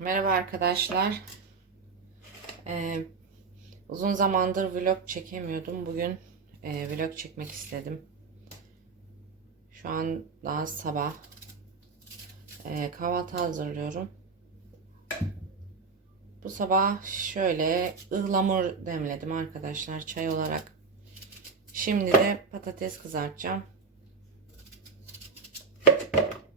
Merhaba arkadaşlar. Ee, uzun zamandır vlog çekemiyordum. Bugün e, vlog çekmek istedim. Şu an daha sabah. Ee, kahvaltı hazırlıyorum. Bu sabah şöyle ıhlamur demledim arkadaşlar çay olarak. Şimdi de patates kızartacağım.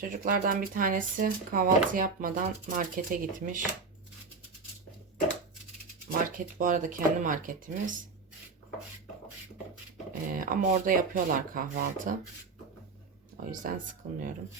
Çocuklardan bir tanesi kahvaltı yapmadan markete gitmiş. Market bu arada kendi marketimiz. Ee, ama orada yapıyorlar kahvaltı. O yüzden sıkılmıyorum.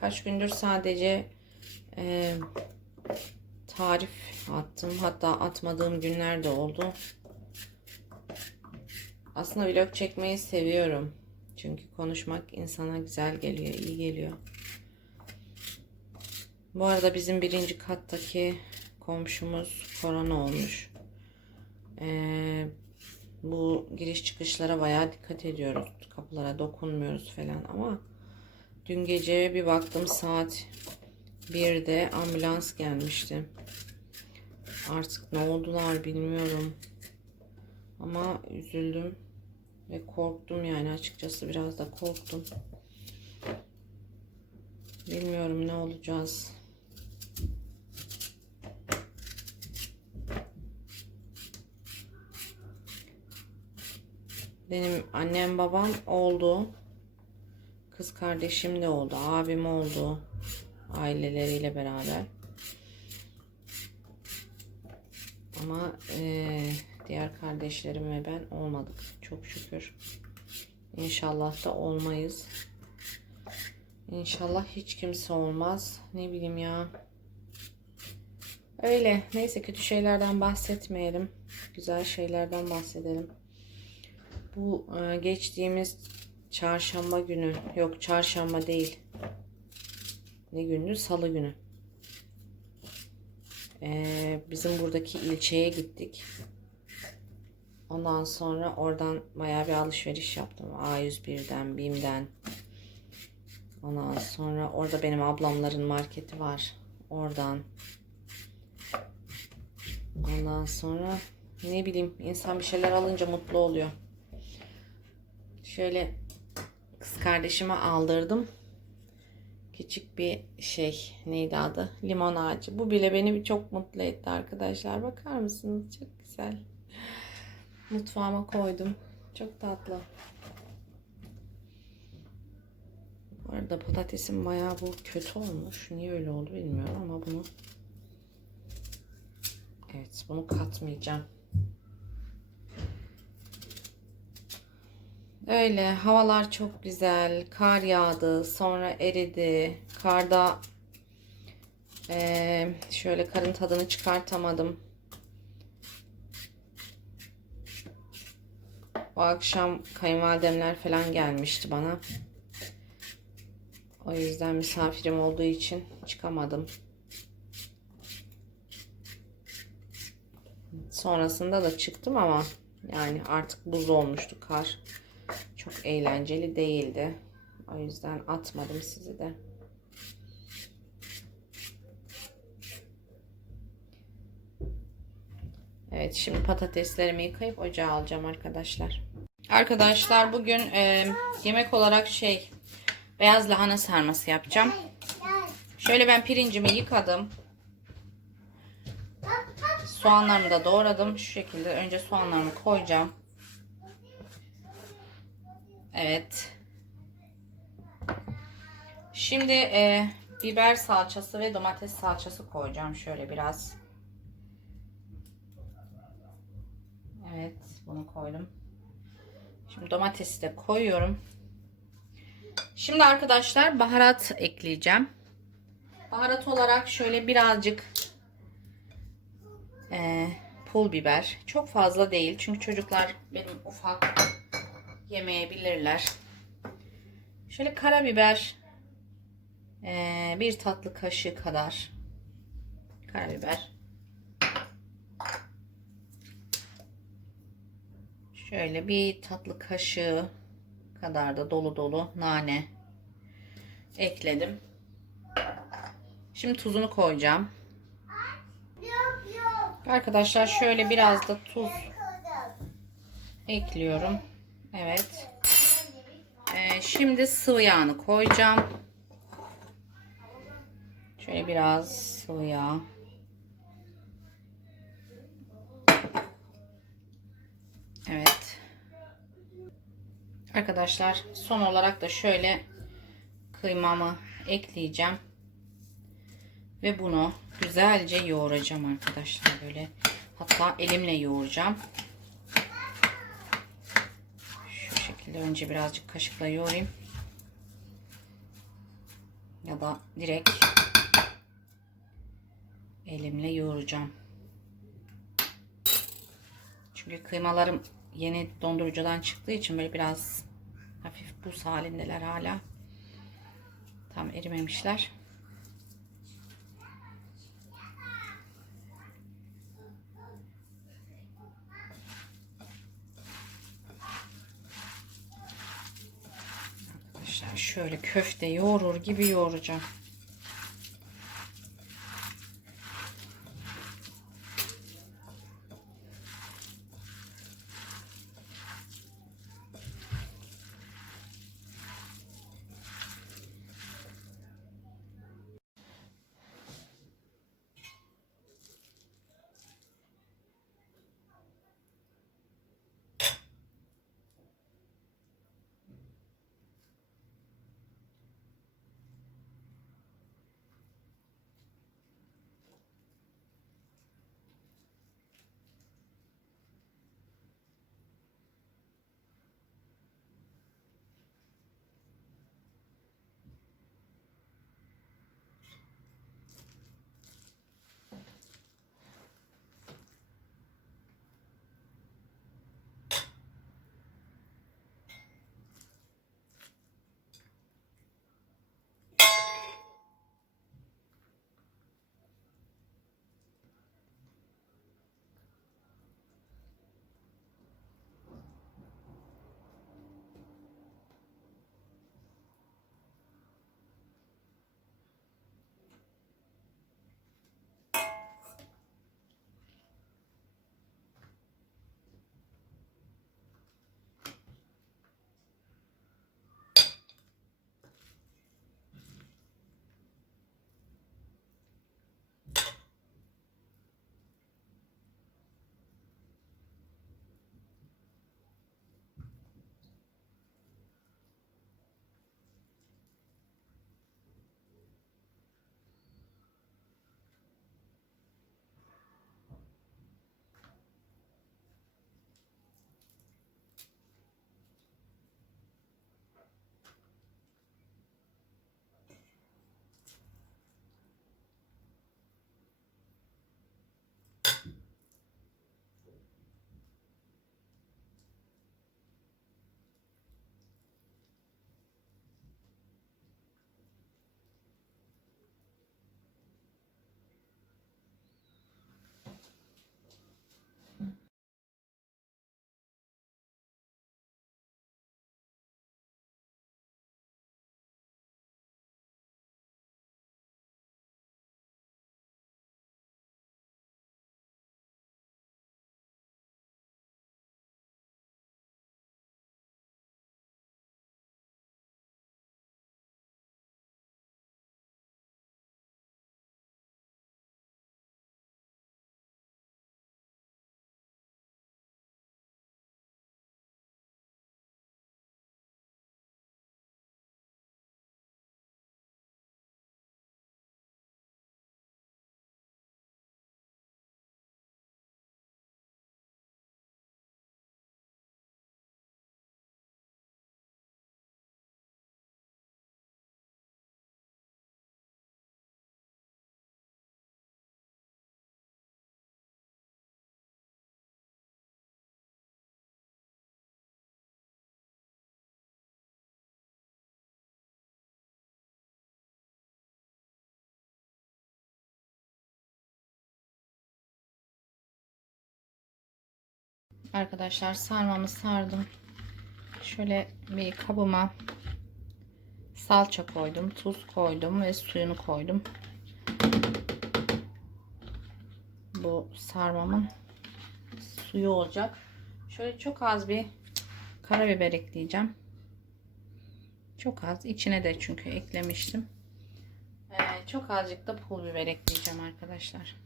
Kaç gündür sadece e, tarif attım. Hatta atmadığım günler de oldu. Aslında vlog çekmeyi seviyorum. Çünkü konuşmak insana güzel geliyor, iyi geliyor. Bu arada bizim birinci kattaki komşumuz korona olmuş. Ee, bu giriş çıkışlara bayağı dikkat ediyoruz. Kapılara dokunmuyoruz falan ama dün gece bir baktım saat 1'de ambulans gelmişti. Artık ne oldular bilmiyorum. Ama üzüldüm ve korktum yani açıkçası biraz da korktum. Bilmiyorum ne olacağız. Benim annem babam oldu. Kız kardeşim de oldu. Abim oldu. Aileleriyle beraber. Ama eee Diğer kardeşlerim ve ben olmadık. Çok şükür. İnşallah da olmayız. İnşallah hiç kimse olmaz. Ne bileyim ya. Öyle. Neyse kötü şeylerden bahsetmeyelim. Güzel şeylerden bahsedelim. Bu e, geçtiğimiz çarşamba günü. Yok çarşamba değil. Ne gündü? Salı günü. Ee, bizim buradaki ilçeye gittik. Ondan sonra oradan bayağı bir alışveriş yaptım. A101'den, BİM'den. Ondan sonra orada benim ablamların marketi var. Oradan. Ondan sonra ne bileyim insan bir şeyler alınca mutlu oluyor. Şöyle kız kardeşime aldırdım. Küçük bir şey neydi adı? Limon ağacı. Bu bile beni çok mutlu etti arkadaşlar. Bakar mısınız? Çok güzel. Mutfağıma koydum. Çok tatlı. Bu arada patatesim bayağı bu kötü olmuş. Niye öyle oldu bilmiyorum ama bunu Evet bunu katmayacağım. Öyle havalar çok güzel. Kar yağdı. Sonra eridi. Karda ee, şöyle karın tadını çıkartamadım. O akşam kayınvalidemler falan gelmişti bana. O yüzden misafirim olduğu için çıkamadım. Sonrasında da çıktım ama yani artık buz olmuştu kar. Çok eğlenceli değildi. O yüzden atmadım sizi de. Evet şimdi patateslerimi yıkayıp ocağa alacağım arkadaşlar. Arkadaşlar bugün e, yemek olarak şey beyaz lahana sarması yapacağım. Şöyle ben pirincimi yıkadım. Soğanlarımı da doğradım. Şu şekilde önce soğanlarımı koyacağım. Evet. Şimdi e, biber salçası ve domates salçası koyacağım. Şöyle biraz. Evet bunu koydum. Şimdi domatesi de koyuyorum. Şimdi arkadaşlar baharat ekleyeceğim. Baharat olarak şöyle birazcık e, pul biber. Çok fazla değil. Çünkü çocuklar benim ufak yemeyebilirler. Şöyle karabiber e, bir tatlı kaşığı kadar karabiber. Şöyle bir tatlı kaşığı kadar da dolu dolu nane ekledim. Şimdi tuzunu koyacağım. Arkadaşlar şöyle biraz da tuz ekliyorum. Evet. Ee, şimdi sıvı yağını koyacağım. Şöyle biraz sıvı yağ. Evet. Arkadaşlar son olarak da şöyle kıymamı ekleyeceğim. Ve bunu güzelce yoğuracağım arkadaşlar böyle. Hatta elimle yoğuracağım. Şu şekilde önce birazcık kaşıkla yoğurayım. Ya da direkt elimle yoğuracağım. Çünkü kıymalarım yeni dondurucudan çıktığı için böyle biraz hafif buz halindeler hala. Tam erimemişler. Arkadaşlar şöyle köfte yoğurur gibi yoğuracağım. Arkadaşlar sarmamı sardım. Şöyle bir kabıma salça koydum, tuz koydum ve suyunu koydum. Bu sarmamın suyu olacak. Şöyle çok az bir karabiber ekleyeceğim. Çok az. içine de çünkü eklemiştim. Ee, çok azıcık da pul biber ekleyeceğim arkadaşlar.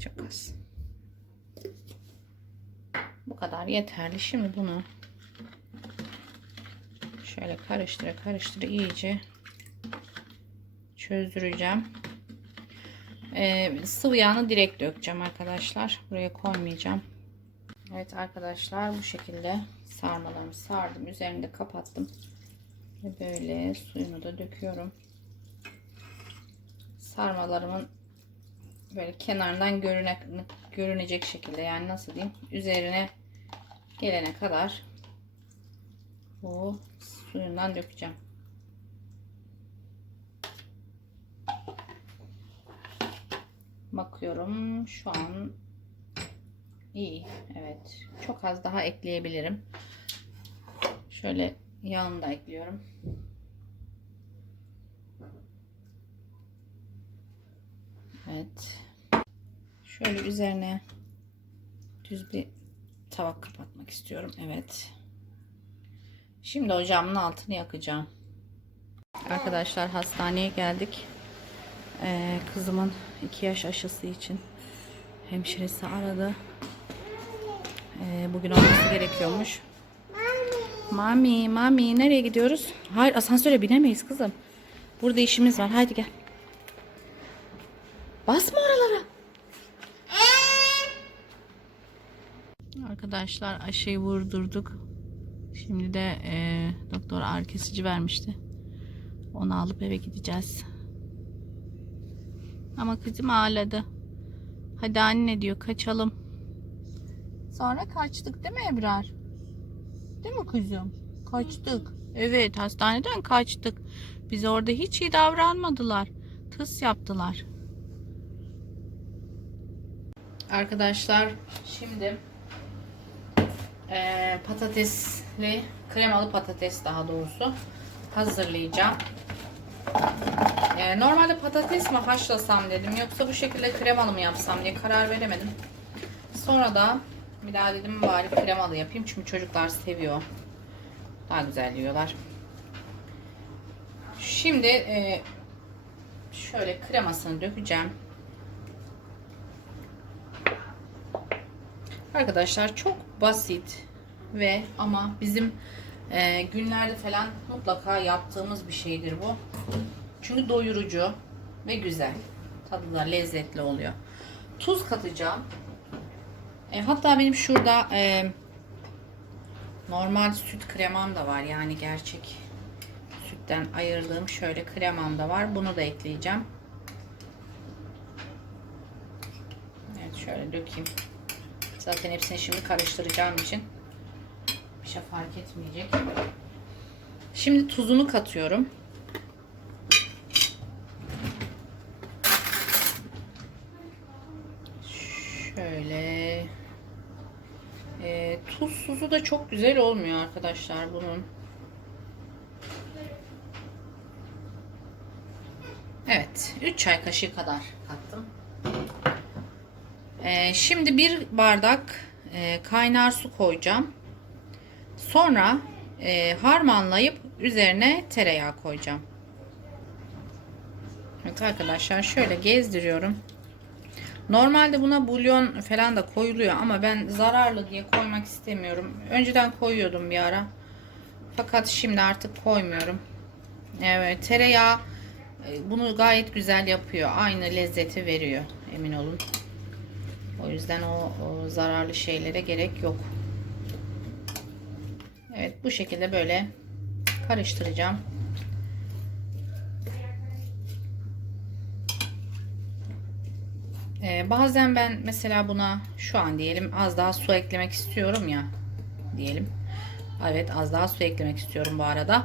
Çok az. Bu kadar yeterli. Şimdi bunu şöyle karıştıra karıştıra iyice çözdüreceğim. Ee, sıvı yağını direkt dökeceğim arkadaşlar. Buraya koymayacağım. Evet arkadaşlar bu şekilde sarmalarımı sardım. Üzerini de kapattım. Ve böyle suyunu da döküyorum. Sarmalarımın böyle kenarından görüne, görünecek şekilde yani nasıl diyeyim üzerine gelene kadar bu suyundan dökeceğim. Bakıyorum şu an iyi. Evet. Çok az daha ekleyebilirim. Şöyle yağını da ekliyorum. Evet. Şöyle üzerine düz bir tabak kapatmak istiyorum. Evet. Şimdi ocağımın altını yakacağım. Arkadaşlar hastaneye geldik. Ee, kızımın 2 yaş aşısı için hemşiresi aradı. Ee, bugün olması gerekiyormuş. Mami, mami nereye gidiyoruz? Hayır asansöre binemeyiz kızım. Burada işimiz var. Haydi gel. Basma Arkadaşlar aşıyı vurdurduk. Şimdi de e, doktor ağrı kesici vermişti. Onu alıp eve gideceğiz. Ama kızım ağladı. Hadi anne diyor kaçalım. Sonra kaçtık değil mi Ebrar? Değil mi kızım? Kaçtık. Evet hastaneden kaçtık. Bize orada hiç iyi davranmadılar. Tıs yaptılar. Arkadaşlar şimdi eee, patatesli kremalı patates daha doğrusu hazırlayacağım. Eee, normalde patates mi haşlasam dedim yoksa bu şekilde kremalı mı yapsam diye karar veremedim. Sonra da bir daha dedim bari kremalı yapayım çünkü çocuklar seviyor. Daha güzel yiyorlar. Şimdi eee, şöyle kremasını dökeceğim. Arkadaşlar çok basit ve ama bizim e, günlerde falan mutlaka yaptığımız bir şeydir bu. Çünkü doyurucu ve güzel. Tadı da lezzetli oluyor. Tuz katacağım. E, hatta benim şurada e, normal süt kremam da var. Yani gerçek sütten ayırdığım şöyle kremam da var. Bunu da ekleyeceğim. Evet şöyle dökeyim. Zaten hepsini şimdi karıştıracağım için bir şey fark etmeyecek. Şimdi tuzunu katıyorum. Şöyle e, tuzsuzu da çok güzel olmuyor arkadaşlar bunun. Evet, 3 çay kaşığı kadar kattım. Ee, şimdi bir bardak e, kaynar su koyacağım. Sonra e, harmanlayıp üzerine tereyağı koyacağım. Evet arkadaşlar şöyle gezdiriyorum. Normalde buna bulyon falan da koyuluyor ama ben zararlı diye koymak istemiyorum. Önceden koyuyordum bir ara. Fakat şimdi artık koymuyorum. Evet tereyağı e, bunu gayet güzel yapıyor. Aynı lezzeti veriyor emin olun. O yüzden o, o zararlı şeylere gerek yok. Evet bu şekilde böyle karıştıracağım. Ee, bazen ben mesela buna şu an diyelim az daha su eklemek istiyorum ya diyelim. Evet az daha su eklemek istiyorum bu arada.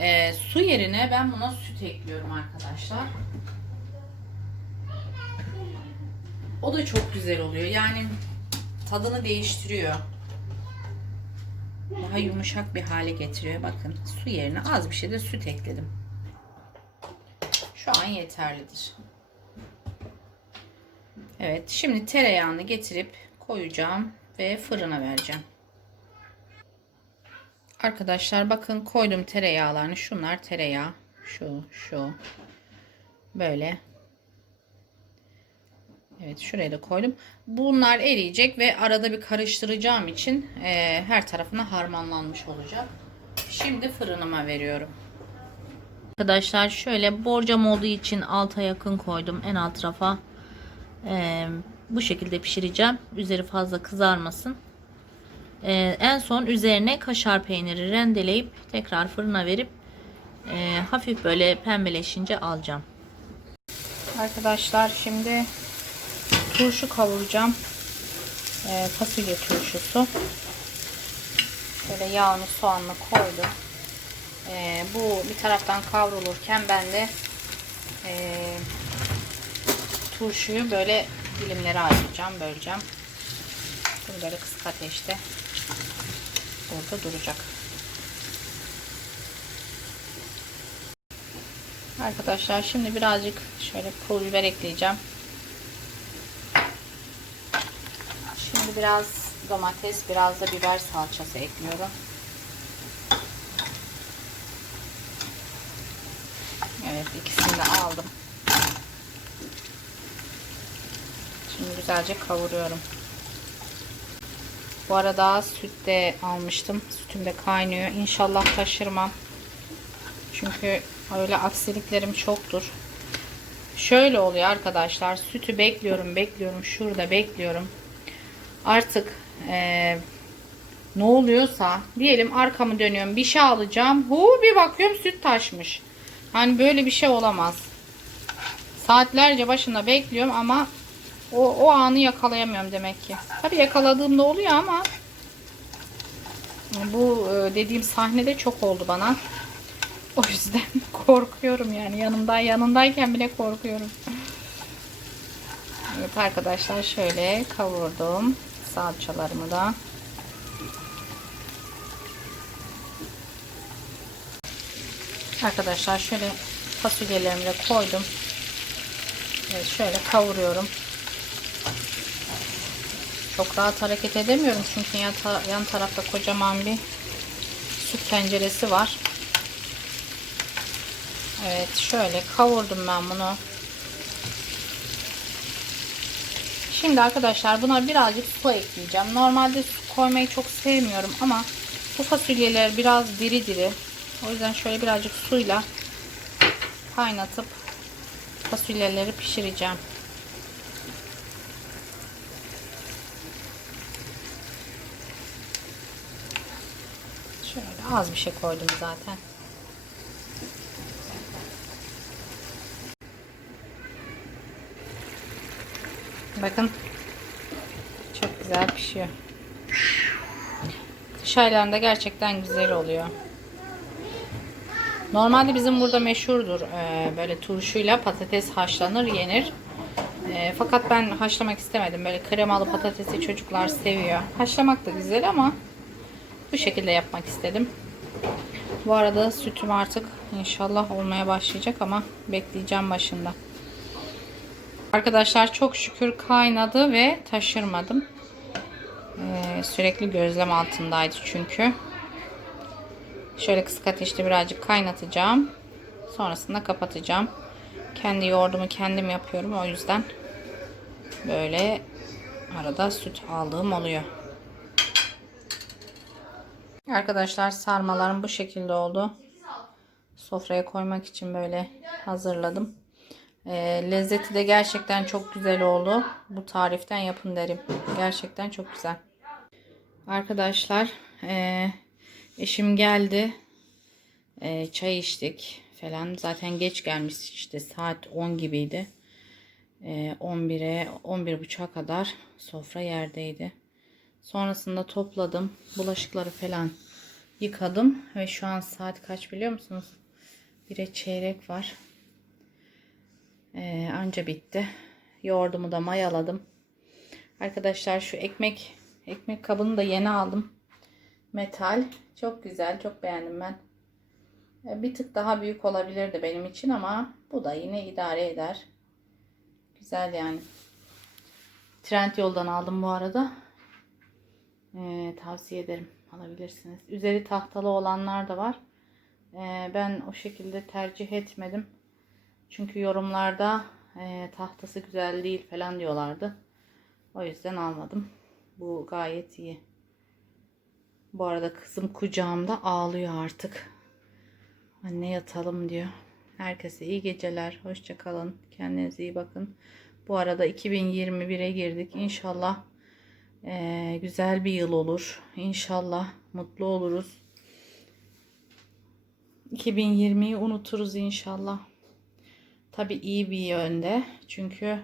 Ee, su yerine ben buna süt ekliyorum arkadaşlar. O da çok güzel oluyor. Yani tadını değiştiriyor. daha yumuşak bir hale getiriyor. Bakın su yerine az bir şey de süt ekledim. Şu an yeterlidir. Evet şimdi tereyağını getirip koyacağım ve fırına vereceğim. Arkadaşlar bakın koydum tereyağlarını. Şunlar tereyağı. Şu, şu. Böyle. Evet şuraya da koydum. Bunlar eriyecek ve arada bir karıştıracağım için e, her tarafına harmanlanmış olacak. Şimdi fırınıma veriyorum. Arkadaşlar şöyle borcam olduğu için alta yakın koydum. En alt tarafa e, bu şekilde pişireceğim. Üzeri fazla kızarmasın. E, en son üzerine kaşar peyniri rendeleyip tekrar fırına verip e, hafif böyle pembeleşince alacağım. Arkadaşlar şimdi turşu kavuracağım. E, fasulye turşusu. Böyle yağını soğanla koydum. E, bu bir taraftan kavrulurken ben de e, turşuyu böyle dilimlere ayıracağım, böleceğim. Bunu böyle kısık ateşte burada duracak. Arkadaşlar şimdi birazcık şöyle pul biber ekleyeceğim. Şimdi biraz domates, biraz da biber salçası ekliyorum. Evet ikisini de aldım. Şimdi güzelce kavuruyorum. Bu arada süt de almıştım. Sütüm de kaynıyor. İnşallah taşırmam. Çünkü öyle aksiliklerim çoktur. Şöyle oluyor arkadaşlar. Sütü bekliyorum, bekliyorum. Şurada bekliyorum. Artık ee, ne oluyorsa diyelim arkamı dönüyorum. Bir şey alacağım. Hu bir bakıyorum süt taşmış. Hani böyle bir şey olamaz. Saatlerce başında bekliyorum ama o, o anı yakalayamıyorum demek ki. Tabi yakaladığımda oluyor ama bu e, dediğim sahnede çok oldu bana. O yüzden korkuyorum yani yanımda yanındayken bile korkuyorum. Evet arkadaşlar şöyle kavurdum salçalarımı da. Arkadaşlar şöyle fasulyelerimi de koydum. Evet şöyle kavuruyorum. Çok rahat hareket edemiyorum çünkü yan, ta yan tarafta kocaman bir süt tenceresi var. Evet şöyle kavurdum ben bunu. Şimdi arkadaşlar buna birazcık su ekleyeceğim. Normalde su koymayı çok sevmiyorum ama bu fasulyeler biraz diri diri. O yüzden şöyle birazcık suyla kaynatıp fasulyeleri pişireceğim. Şöyle az bir şey koydum zaten. Bakın çok güzel pişiyor. Kış aylarında gerçekten güzel oluyor. Normalde bizim burada meşhurdur ee, böyle turşuyla patates haşlanır yenir. E, fakat ben haşlamak istemedim. Böyle kremalı patatesi çocuklar seviyor. Haşlamak da güzel ama bu şekilde yapmak istedim. Bu arada sütüm artık inşallah olmaya başlayacak ama bekleyeceğim başında. Arkadaşlar çok şükür kaynadı ve taşırmadım. Ee, sürekli gözlem altındaydı çünkü. Şöyle kısık ateşte birazcık kaynatacağım. Sonrasında kapatacağım. Kendi yoğurdumu kendim yapıyorum. O yüzden böyle arada süt aldığım oluyor. Arkadaşlar sarmalarım bu şekilde oldu. Sofraya koymak için böyle hazırladım. E, lezzeti de gerçekten çok güzel oldu. Bu tariften yapın derim. Gerçekten çok güzel. Arkadaşlar e, eşim geldi. E, çay içtik falan. Zaten geç gelmiş işte saat 10 gibiydi. E, 11'e 11.30'a kadar sofra yerdeydi. Sonrasında topladım. Bulaşıkları falan yıkadım. Ve şu an saat kaç biliyor musunuz? Bire çeyrek var. Ee, anca bitti. Yoğurdumu da mayaladım. Arkadaşlar şu ekmek ekmek kabını da yeni aldım. Metal. Çok güzel. Çok beğendim ben. E, Bir tık daha büyük olabilirdi benim için ama bu da yine idare eder. Güzel yani. Trend yoldan aldım bu arada. E, tavsiye ederim. Alabilirsiniz. Üzeri tahtalı olanlar da var. E, ben o şekilde tercih etmedim. Çünkü yorumlarda e, tahtası güzel değil falan diyorlardı. O yüzden almadım. Bu gayet iyi. Bu arada kızım kucağımda ağlıyor artık. Anne yatalım diyor. Herkese iyi geceler. Hoşça kalın. Kendinize iyi bakın. Bu arada 2021'e girdik. İnşallah eee, güzel bir yıl olur. İnşallah mutlu oluruz. 2020'yi unuturuz inşallah. Tabii iyi bir yönde. Çünkü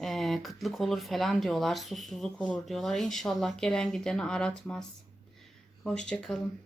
eee, kıtlık olur falan diyorlar. Susuzluk olur diyorlar. İnşallah gelen gideni aratmaz. Hoşça kalın.